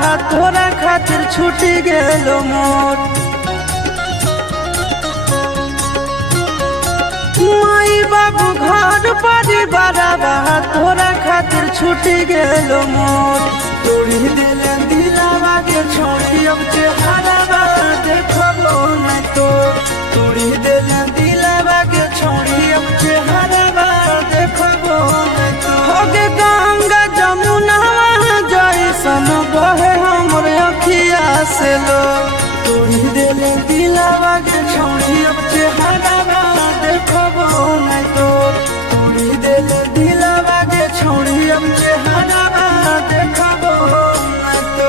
तोरा खातिर छूटी गेलो मोर। माई बाबू घर परिवार तोरा खातिर छूटी गेलो मोर। तोड़ी दिले दिलावा के छोड़ी अब चेहरा देखबो नहीं तो। तोड़ी दिले दिलावा के छोड़ी अब चेहरा देखबो नहीं तो। होगे गंगा जमुना जैसन बहे हमर अखिया से लो। तोड़ी दिले दिलावा के छोड़ी अब चेहरा देखबो नहीं तो। तोड़ी दिले दिलावा के छोड़ी अब चेहरा देखबो नहीं तो।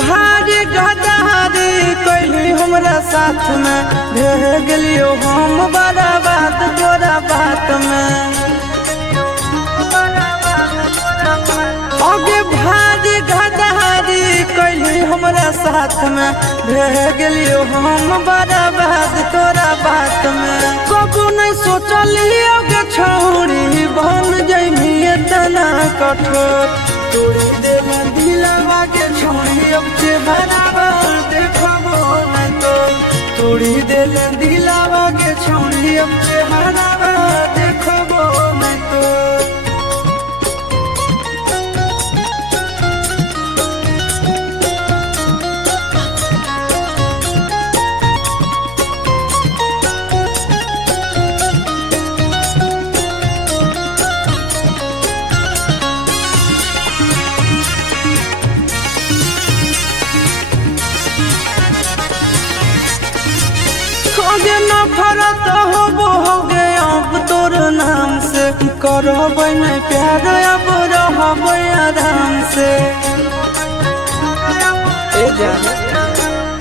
भारी गदारी कहीं हमरा साथ में भेज गेलियो हम बड़ा बात तोरा बात में। आगे भारी गदारी कहीं हमरा साथ में भेज गेलियो हम बड़ा बात तोरा बात में। कबू नहीं सोचलियो के छोड़ी बन जइमी इतना कठोर। तोड़ी दिले दिलावा के छोड़ी अब चेहरा देखबो नहीं तो। तोड़ी दिले दिलावा के छोड़ी अब चेहरा देखबो नहीं तो। होगे नफरत होगे अब तोर नाम से। करबै नहीं प्यार अब रहबै आराम से।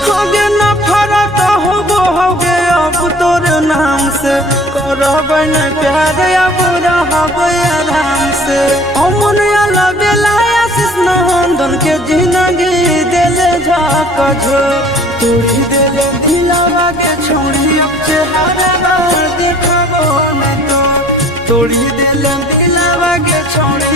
होगे नफरत होगे अब तोर नाम से। करबै नहीं प्यार अब रहबै आराम से। अमन अलग आशीष नंदन के जिंदगी दिले झकझो। तोड़ी दिले दिलावा के छोड़ी अब चेहरा देखबो नहीं तो। तोड़ी दिले दिलावा के छोड़ी